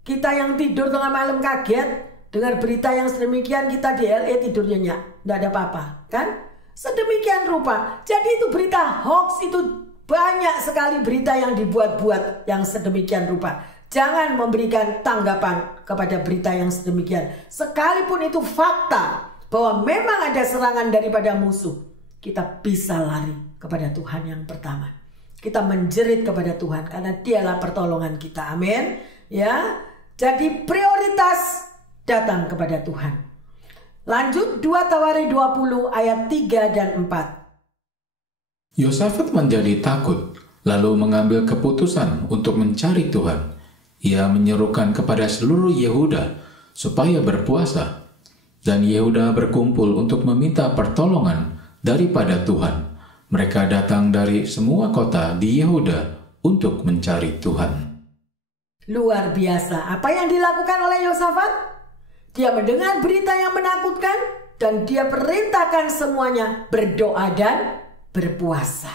kita yang tidur tengah malam kaget dengar berita yang sedemikian, kita di LA tidur nyenyak, tidak ada apa-apa, kan? Sedemikian rupa. Jadi itu berita hoax, itu banyak sekali berita yang dibuat-buat yang sedemikian rupa. Jangan memberikan tanggapan kepada berita yang sedemikian. Sekalipun itu fakta bahwa memang ada serangan daripada musuh, kita bisa lari kepada Tuhan yang pertama. Kita menjerit kepada Tuhan karena Dialah pertolongan kita. Amin. Ya. Jadi prioritas datang kepada Tuhan. Lanjut 2 Tawarik 20 ayat 3 dan 4. Yosafat menjadi takut, lalu mengambil keputusan untuk mencari Tuhan. Ia menyerukan kepada seluruh Yehuda supaya berpuasa, dan Yehuda berkumpul untuk meminta pertolongan daripada Tuhan. Mereka datang dari semua kota di Yehuda untuk mencari Tuhan. Luar biasa. Apa yang dilakukan oleh Yosafat? Dia mendengar berita yang menakutkan dan dia perintahkan semuanya berdoa dan berpuasa.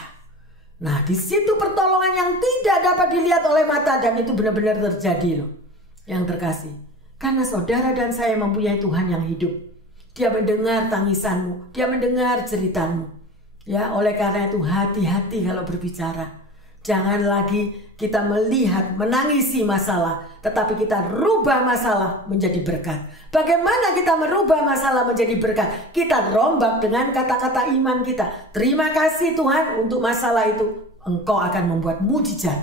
Nah, di situ pertolongan yang tidak dapat dilihat oleh mata, dan itu benar-benar terjadi loh. Yang terkasih, karena saudara dan saya mempunyai Tuhan yang hidup. Dia mendengar tangisanmu, dia mendengar ceritamu. Ya, oleh karena itu hati-hati kalau berbicara. Jangan lagi kita melihat, menangisi masalah, tetapi kita rubah masalah menjadi berkat. Bagaimana kita merubah masalah menjadi berkat? Kita rombak dengan kata-kata iman kita. Terima kasih Tuhan untuk masalah itu. Engkau akan membuat mujizat.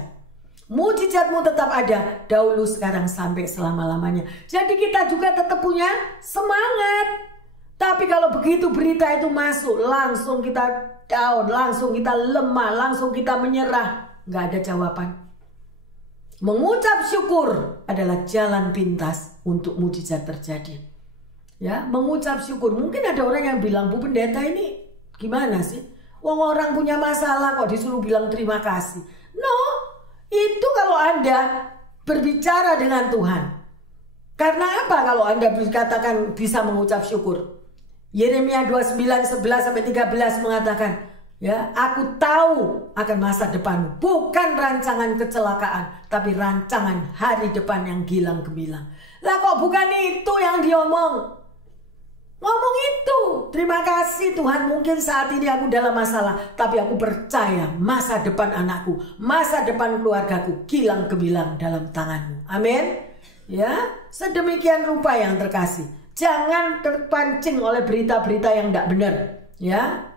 Mujizatmu tetap ada dahulu, sekarang, sampai selama-lamanya. Jadi kita juga tetap punya semangat. Tapi kalau begitu berita itu masuk, langsung kita down, langsung kita lemah, langsung kita menyerah. Nggak ada jawaban. Mengucap syukur adalah jalan pintas untuk mujizat terjadi. Ya, mengucap syukur. Mungkin ada orang yang bilang, Bu Pendeta ini gimana sih? Wong orang punya masalah kok disuruh bilang terima kasih. No, itu kalau Anda berbicara dengan Tuhan. Karena apa kalau Anda dikatakan bisa mengucap syukur? Yeremia 29:11-13 mengatakan, ya, aku tahu akan masa depanmu, bukan rancangan kecelakaan, tapi rancangan hari depan yang gilang gemilang. Lah kok bukan itu yang diomong? Ngomong itu, terima kasih Tuhan, mungkin saat ini aku dalam masalah, tapi aku percaya masa depan anakku, masa depan keluargaku gilang gemilang dalam tanganmu. Amin. Ya, sedemikian rupa yang terkasih. Jangan terpancing oleh berita-berita yang tidak benar. Ya,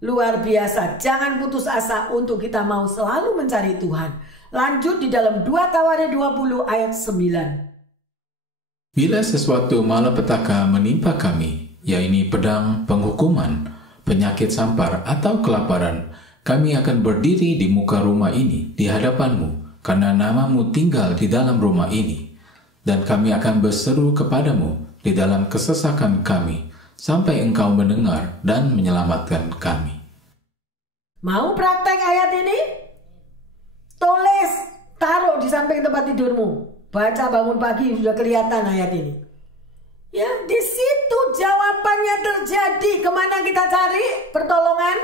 luar biasa. Jangan putus asa untuk kita mau selalu mencari Tuhan. Lanjut di dalam 2 Tawarik 20 ayat 9. Bila sesuatu malapetaka menimpa kami, yaitu pedang, penghukuman, penyakit sampar, atau kelaparan, kami akan berdiri di muka rumah ini di hadapanmu, karena namamu tinggal di dalam rumah ini. Dan kami akan berseru kepadamu di dalam kesesakan kami, sampai engkau mendengar dan menyelamatkan kami. Mau praktek ayat ini? Tulis, taruh di samping tempat tidurmu. Baca bangun pagi sudah kelihatan ayat ini. Ya, di situ jawabannya terjadi. Kemana kita cari pertolongan?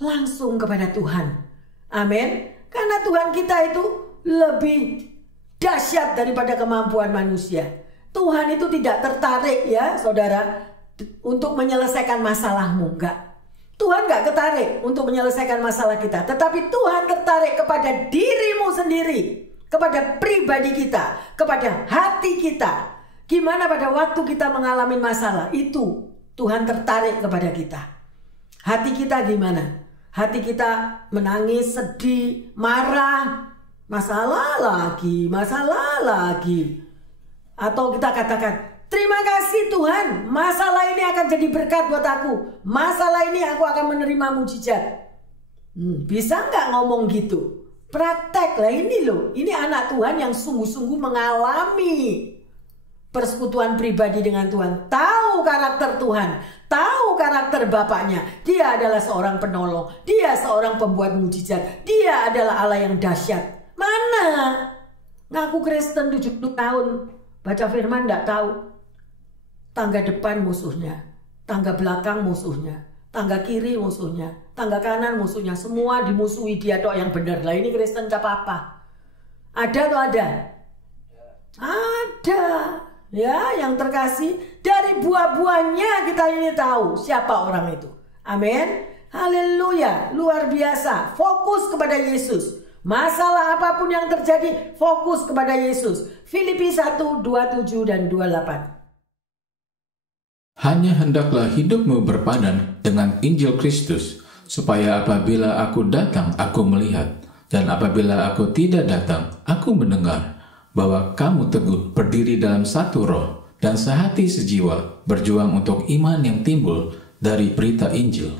Langsung kepada Tuhan. Amin. Karena Tuhan kita itu lebih dahsyat daripada kemampuan manusia. Tuhan itu tidak tertarik, ya saudara, untuk menyelesaikan masalahmu. Enggak. Tuhan enggak tertarik untuk menyelesaikan masalah kita. Tetapi Tuhan tertarik kepada dirimu sendiri, kepada pribadi kita, kepada hati kita. Gimana pada waktu kita mengalami masalah, itu Tuhan tertarik kepada kita. Hati kita gimana? Hati kita menangis, sedih, marah, masalah lagi. Atau kita katakan, terima kasih Tuhan, masalah ini akan jadi berkat buat aku. Masalah ini aku akan menerima mujizat. Bisa nggak ngomong gitu? Praktek lah ini loh. Ini anak Tuhan yang sungguh-sungguh mengalami persekutuan pribadi dengan Tuhan. Tahu karakter Tuhan, tahu karakter Bapaknya. Dia adalah seorang penolong, dia seorang pembuat mujizat, dia adalah Allah yang dahsyat. Mana? Ngaku Kristen 70 tahun, baca firman tidak tahu. Tangga depan musuhnya, tangga belakang musuhnya, Tangga kiri musuhnya, tangga kanan musuhnya, semua dimusuhi, dia tok yang benar. Lah ini Kristen apa? Ada atau ada? Ada. Ya, yang terkasih, dari buah-buahnya kita ini tahu siapa orang itu. Amin. Haleluya, luar biasa. Fokus kepada Yesus. Masalah apapun yang terjadi, fokus kepada Yesus. Filipi 1:27 dan 28. Hanya hendaklah hidupmu berpadan dengan Injil Kristus, supaya apabila aku datang, aku melihat, dan apabila aku tidak datang, aku mendengar, bahwa kamu teguh berdiri dalam satu roh, dan sehati sejiwa, berjuang untuk iman yang timbul dari berita Injil,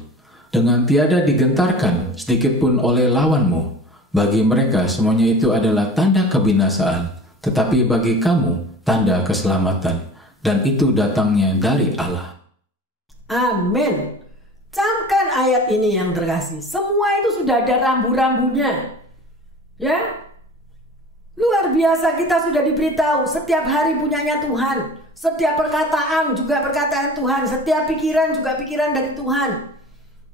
dengan tiada digentarkan sedikitpun oleh lawanmu. Bagi mereka semuanya itu adalah tanda kebinasaan, tetapi bagi kamu tanda keselamatan, dan itu datangnya dari Allah. Amin. Camkan ayat ini yang terkasih. Semua itu sudah ada rambu-rambunya. Ya, luar biasa, kita sudah diberitahu setiap hari punyanya Tuhan. Setiap perkataan juga perkataan Tuhan. Setiap pikiran juga pikiran dari Tuhan.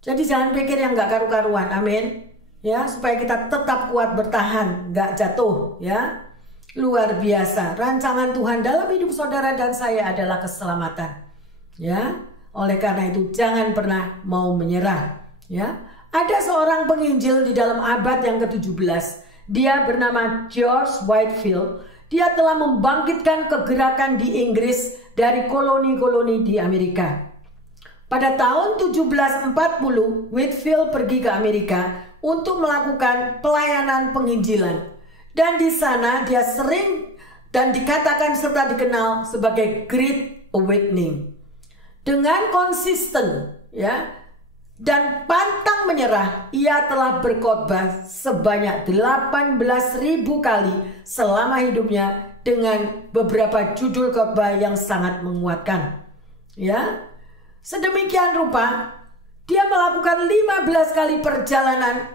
Jadi jangan pikir yang gak karu-karuan. Amin. Ya, supaya kita tetap kuat bertahan, gak jatuh. Ya, luar biasa. Rancangan Tuhan dalam hidup saudara dan saya adalah keselamatan. Ya, oleh karena itu jangan pernah mau menyerah. Ya, ada seorang penginjil di dalam abad yang ke-17. Dia bernama George Whitefield. Dia telah membangkitkan kegerakan di Inggris dari koloni-koloni di Amerika. Pada tahun 1740, Whitefield pergi ke Amerika untuk melakukan pelayanan penginjilan. Dan di sana dia sering dan dikatakan serta dikenal sebagai Great Awakening. Dengan konsisten, ya, dan pantang menyerah, ia telah berkhotbah sebanyak 18.000 kali selama hidupnya dengan beberapa judul khotbah yang sangat menguatkan. Ya, sedemikian rupa dia melakukan 15 kali perjalanan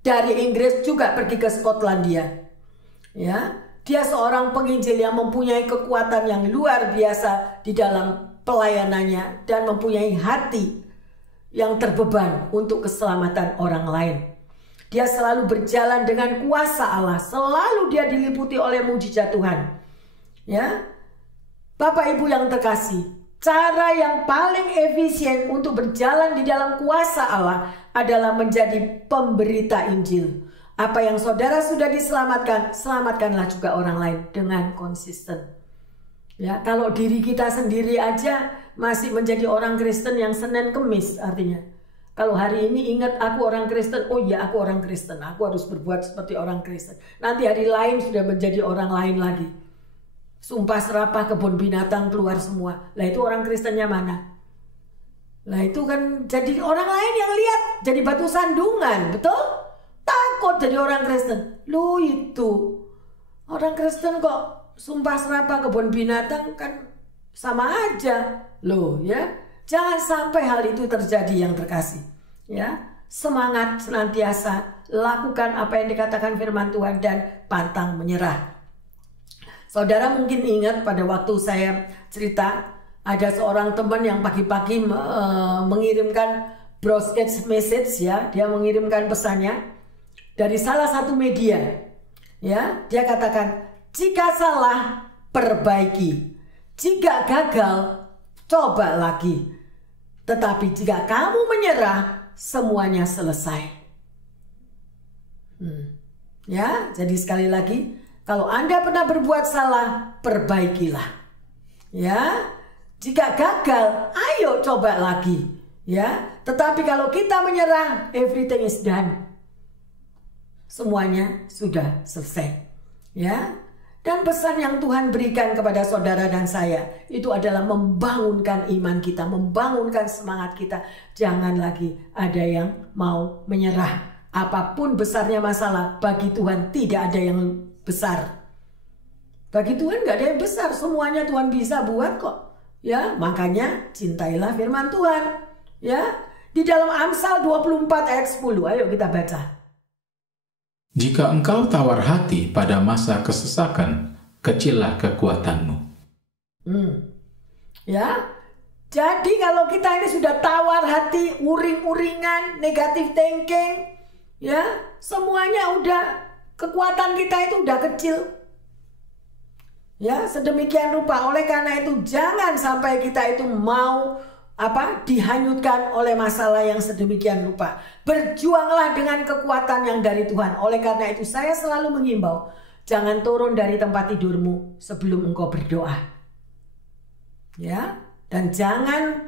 dari Inggris, juga pergi ke Skotlandia. Ya, dia seorang penginjil yang mempunyai kekuatan yang luar biasa di dalam pelayanannya dan mempunyai hati yang terbeban untuk keselamatan orang lain. Dia selalu berjalan dengan kuasa Allah, selalu dia diliputi oleh mujizat Tuhan. Ya, Bapak Ibu yang terkasih, cara yang paling efisien untuk berjalan di dalam kuasa Allah adalah menjadi pemberita Injil. Apa yang saudara sudah diselamatkan, selamatkanlah juga orang lain dengan konsisten. Ya, kalau diri kita sendiri aja masih menjadi orang Kristen yang Senin Kemis, artinya kalau hari ini ingat aku orang Kristen, oh iya aku orang Kristen, aku harus berbuat seperti orang Kristen. Nanti hari lain sudah menjadi orang lain lagi. Sumpah serapah kebun binatang keluar semua. Lah itu orang Kristennya mana? Lah itu kan jadi orang lain yang lihat, jadi batu sandungan, betul? Takut jadi orang Kristen. Lu itu orang Kristen kok sumpah serapah kebun binatang, kan sama aja loh, ya. Jangan sampai hal itu terjadi yang terkasih. Ya, semangat senantiasa lakukan apa yang dikatakan firman Tuhan dan pantang menyerah. Saudara mungkin ingat pada waktu saya cerita, ada seorang teman yang pagi-pagi mengirimkan broadcast message, ya. Dia mengirimkan pesannya dari salah satu media. Ya, dia katakan, jika salah, perbaiki. Jika gagal, coba lagi. Tetapi jika kamu menyerah, semuanya selesai. Ya, jadi sekali lagi, kalau Anda pernah berbuat salah, perbaikilah. Ya, jika gagal, ayo coba lagi. Ya, tetapi kalau kita menyerah, everything is done. Semuanya sudah selesai. Ya, dan pesan yang Tuhan berikan kepada saudara dan saya itu adalah membangunkan iman kita, membangunkan semangat kita. Jangan lagi ada yang mau menyerah. Apapun besarnya masalah, bagi Tuhan tidak ada yang besar. Bagi Tuhan gak ada yang besar, semuanya Tuhan bisa buat kok. Ya, makanya cintailah firman Tuhan. Ya, di dalam Amsal 24 ayat 10, ayo kita baca. Jika engkau tawar hati pada masa kesesakan, kecillah kekuatanmu. Ya, Jadi kalau kita ini sudah tawar hati, uring-uringan, negatif thinking, ya, semuanya udah, kekuatan kita itu udah kecil. Ya, sedemikian rupa. Oleh karena itu jangan sampai kita itu mau dihanyutkan oleh masalah yang sedemikian rupa. Berjuanglah dengan kekuatan yang dari Tuhan. Oleh karena itu saya selalu menghimbau, jangan turun dari tempat tidurmu sebelum engkau berdoa. Ya, dan jangan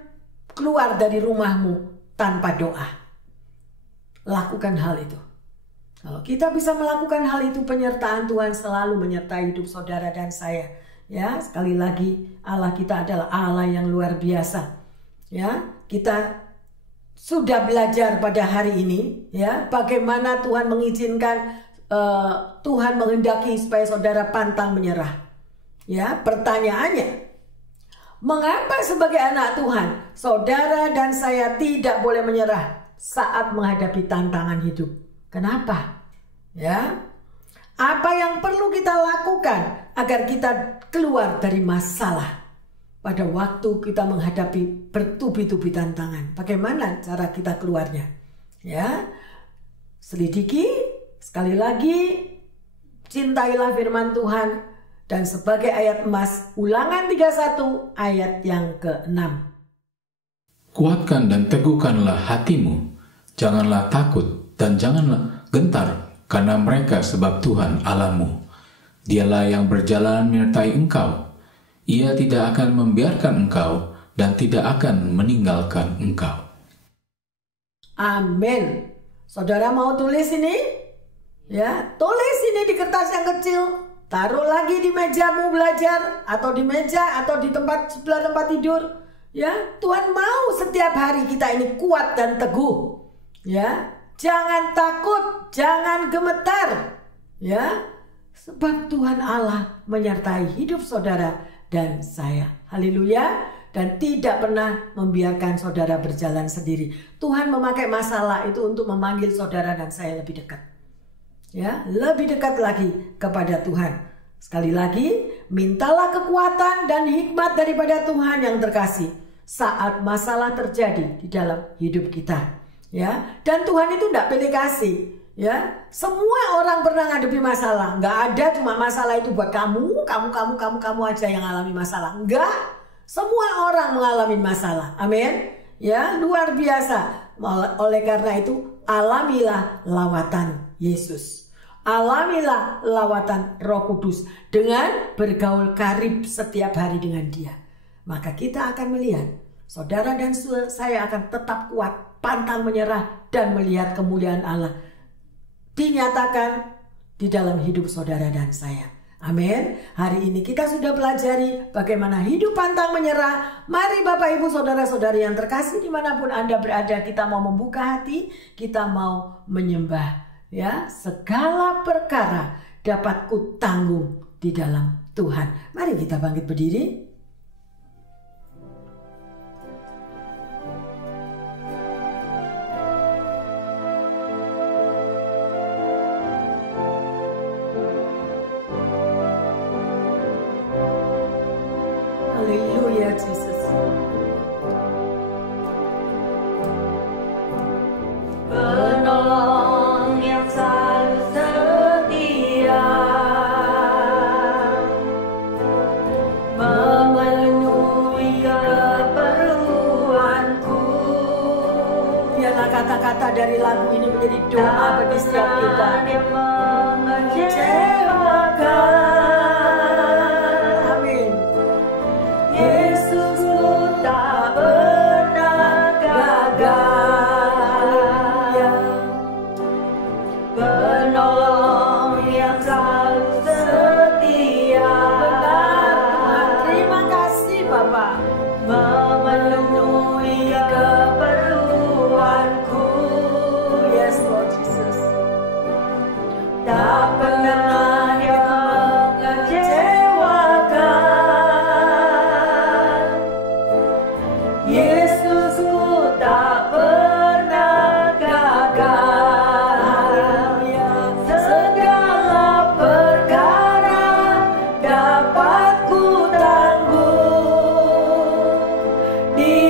keluar dari rumahmu tanpa doa. Lakukan hal itu. Kalau kita bisa melakukan hal itu, penyertaan Tuhan selalu menyertai hidup saudara dan saya. Ya, sekali lagi Allah kita adalah Allah yang luar biasa. Ya, kita sudah belajar pada hari ini, ya, bagaimana Tuhan mengizinkan, Tuhan menghendaki supaya saudara pantang menyerah. Ya, pertanyaannya, mengapa sebagai anak Tuhan saudara dan saya tidak boleh menyerah saat menghadapi tantangan hidup? Kenapa? Ya, apa yang perlu kita lakukan agar kita keluar dari masalah pada waktu kita menghadapi bertubi-tubi tantangan? Bagaimana cara kita keluarnya? Ya, selidiki, sekali lagi, cintailah firman Tuhan, dan sebagai ayat emas, Ulangan 31 ayat yang ke-6. Kuatkan dan teguhkanlah hatimu, janganlah takut dan janganlah gentar karena mereka, sebab Tuhan Allahmu. Dialah yang berjalan menyertai engkau. Ia tidak akan membiarkan engkau dan tidak akan meninggalkan engkau. Amin. Saudara mau tulis ini? Ya, tulis ini di kertas yang kecil. Taruh lagi di mejamu belajar, atau di meja, atau di sebelah tempat tidur. Ya, Tuhan mau setiap hari kita ini kuat dan teguh. Ya, jangan takut, jangan gemetar. Ya, sebab Tuhan Allah menyertai hidup saudara dan saya. Haleluya. Dan tidak pernah membiarkan saudara berjalan sendiri. Tuhan memakai masalah itu untuk memanggil saudara dan saya lebih dekat. Ya, lebih dekat lagi kepada Tuhan. Sekali lagi, mintalah kekuatan dan hikmat daripada Tuhan yang terkasih saat masalah terjadi di dalam hidup kita. Ya, dan Tuhan itu tidak pilih kasih. Ya, semua orang pernah ngadepi masalah. Nggak ada cuma masalah itu buat kamu aja yang alami masalah. Enggak. Semua orang mengalami masalah. Amin. Ya, luar biasa. Oleh karena itu, alamilah lawatan Yesus. Alamilah lawatan Roh Kudus dengan bergaul karib setiap hari dengan Dia. Maka kita akan melihat saudara dan saya akan tetap kuat, pantang menyerah dan melihat kemuliaan Allah dinyatakan di dalam hidup saudara dan saya. Amin. Hari ini kita sudah pelajari bagaimana hidup pantang menyerah. Mari Bapak Ibu Saudara-saudari yang terkasih dimanapun Anda berada, kita mau membuka hati, kita mau menyembah. Ya, segala perkara dapat kutanggung di dalam Tuhan. Mari kita bangkit berdiri. Haleluya, Jesus. Penolong yang selalu setia, memenuhi keperluanku. Biarlah kata-kata dari lagu ini menjadi doa bagi setiap kita. Yang mengecewakan. Memenuhi keperluanku. Yes, Lord Jesus. Tak pernah yang mengecewakan. Yesusku tak pernah gagal. Segala perkara dapat ku tanggung di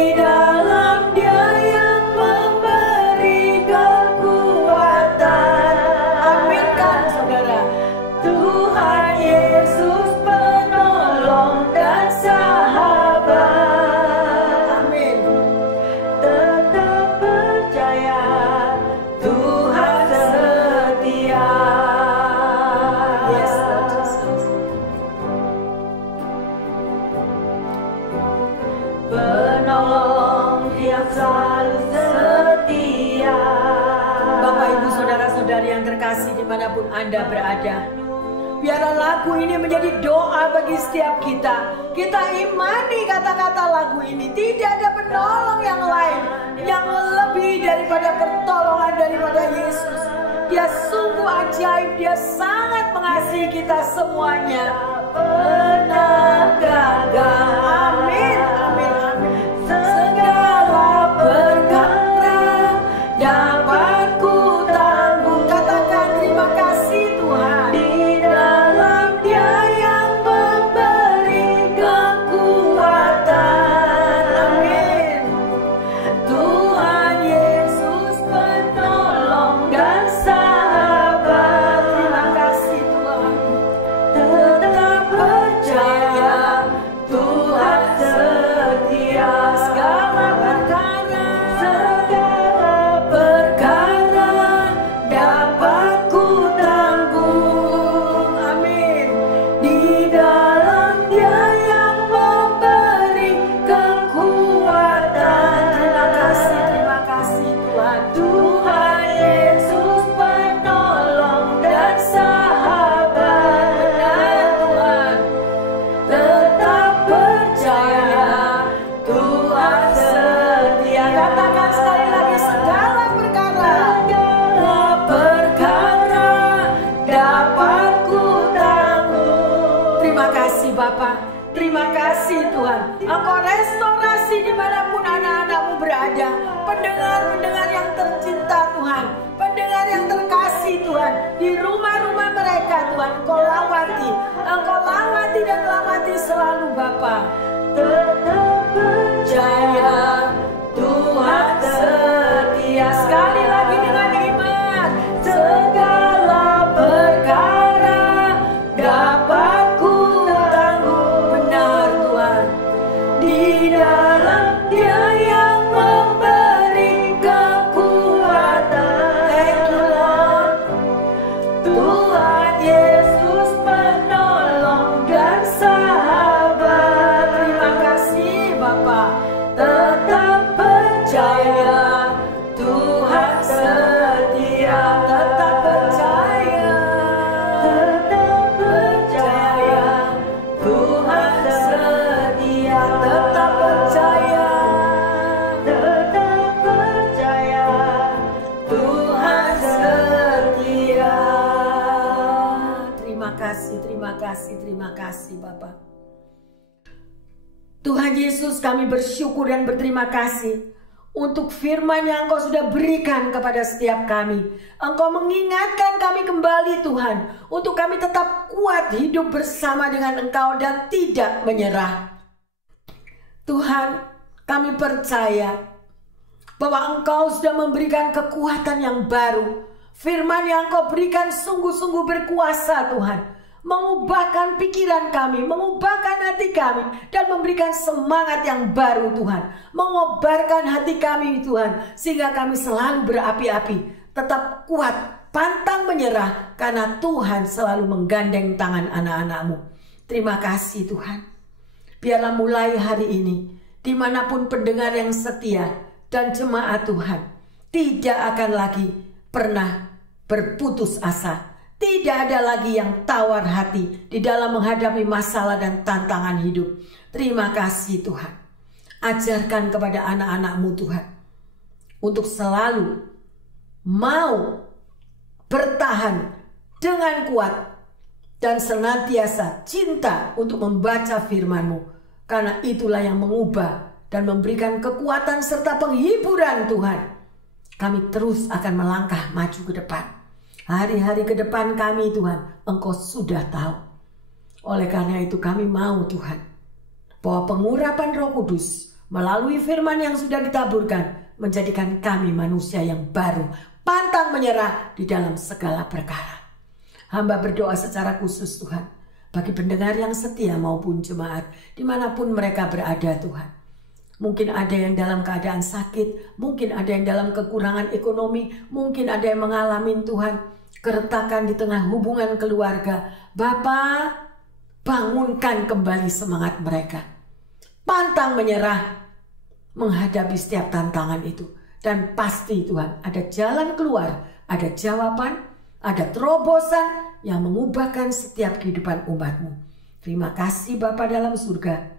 penolong yang selalu setia. Bapak, Ibu, saudara-saudari yang terkasih dimanapun Anda berada, biarlah lagu ini menjadi doa bagi setiap kita. Kita imani kata-kata lagu ini. Tidak ada penolong yang lain yang lebih daripada pertolongan daripada Yesus. Dia sungguh ajaib. Dia sangat mengasihi kita semuanya. Pernah gagal. Amin, amin, amin. Segala perkara dapat ku tanggung. Katakan terima kasih Tuhan. Di dalam Dia yang memberi kekuatan. Amin. Tuhan Yesus penolong dan sahabat. Terima kasih Tuhan. Tetap percaya Tuhan setia. Segala perkara dapat ku tanggung. Amin. Di dalam Dia yang memberi kekuatan. Terima kasih Tuhan. Tuhan Yesus penolong dan sahabat. Benar Tuhan. Tetap percaya Tuhan setia. Katakan sekali lagi, segala perkara dapat ku tanggung. Terima kasih Bapak. Terima kasih Tuhan. Engkau restorasi dimanapun anak-anakmu berada. Pendengar-pendengar yang tercinta Tuhan. Pendengar yang terkasih Tuhan. Di rumah-rumah mereka Tuhan. Engkau lawati. Engkau lawati dan lawati selalu Bapak. Tetap percaya Tuhan setia. Sekali lagi dengan iman. Segala perkara dapat ku tanggung. Benar Tuhan. Di dalam Dia yang memberi kekuatan. Thank you Lord. Tuhan Yesus penolong dan sahabat. Terima kasih Bapak. Tetap percaya Tuhan setia. Tetap percaya. Tetap percaya Tuhan setia. Tetap percaya. Tetap percaya Tuhan setia. Terima kasih, terima kasih, terima kasih Bapak. Tuhan Yesus, kami bersyukur dan berterima kasih untuk firman yang Engkau sudah berikan kepada setiap kami. Engkau mengingatkan kami kembali Tuhan, untuk kami tetap kuat hidup bersama dengan Engkau dan tidak menyerah. Tuhan, kami percaya bahwa Engkau sudah memberikan kekuatan yang baru. Firman yang Engkau berikan sungguh-sungguh berkuasa Tuhan, mengubahkan pikiran kami, mengubahkan hati kami, dan memberikan semangat yang baru Tuhan. Mengobarkan hati kami Tuhan, sehingga kami selalu berapi-api, tetap kuat, pantang menyerah, karena Tuhan selalu menggandeng tangan anak-anak-Mu. Terima kasih Tuhan. Biarlah mulai hari ini, dimanapun pendengar yang setia dan jemaat Tuhan, tidak akan lagi pernah berputus asa. Tidak ada lagi yang tawar hati di dalam menghadapi masalah dan tantangan hidup. Terima kasih Tuhan. Ajarkan kepada anak-anak-Mu Tuhan, untuk selalu mau bertahan dengan kuat dan senantiasa cinta untuk membaca firman-Mu. Karena itulah yang mengubah dan memberikan kekuatan serta penghiburan Tuhan. Kami terus akan melangkah maju ke depan. Hari-hari ke depan kami Tuhan, Engkau sudah tahu. Oleh karena itu kami mau Tuhan, bahwa pengurapan Roh Kudus melalui firman yang sudah ditaburkan menjadikan kami manusia yang baru, pantang menyerah di dalam segala perkara. Hamba berdoa secara khusus Tuhan, bagi pendengar yang setia maupun jemaat dimanapun mereka berada Tuhan. Mungkin ada yang dalam keadaan sakit, mungkin ada yang dalam kekurangan ekonomi, mungkin ada yang mengalami Tuhan keretakan di tengah hubungan keluarga. Bapa, bangunkan kembali semangat mereka. pantang menyerah menghadapi setiap tantangan itu. Dan pasti Tuhan ada jalan keluar, ada jawaban, ada terobosan yang mengubahkan setiap kehidupan umat-Mu. Terima kasih Bapa dalam surga,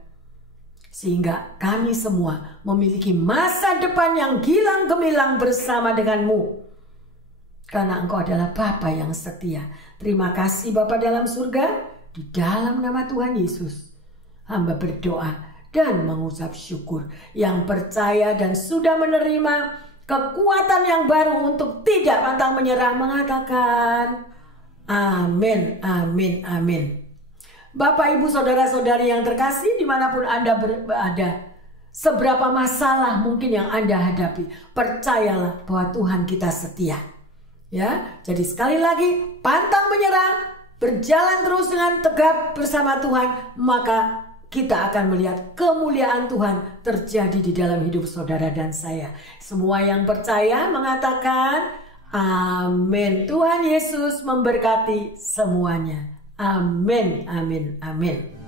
sehingga kami semua memiliki masa depan yang gilang gemilang bersama dengan-Mu. Karena Engkau adalah Bapa yang setia. Terima kasih Bapa dalam surga, di dalam nama Tuhan Yesus. Hamba berdoa dan mengucap syukur, yang percaya dan sudah menerima kekuatan yang baru untuk tidak pantang menyerah mengatakan amin, amin, amin. Bapak, Ibu, Saudara-saudari yang terkasih dimanapun Anda berada, seberapa masalah mungkin yang Anda hadapi, percayalah bahwa Tuhan kita setia. Ya, jadi sekali lagi, pantang menyerah, berjalan terus dengan tegap bersama Tuhan, maka kita akan melihat kemuliaan Tuhan terjadi di dalam hidup saudara dan saya. Semua yang percaya mengatakan amin. Tuhan Yesus memberkati semuanya. Amin, amin, amin.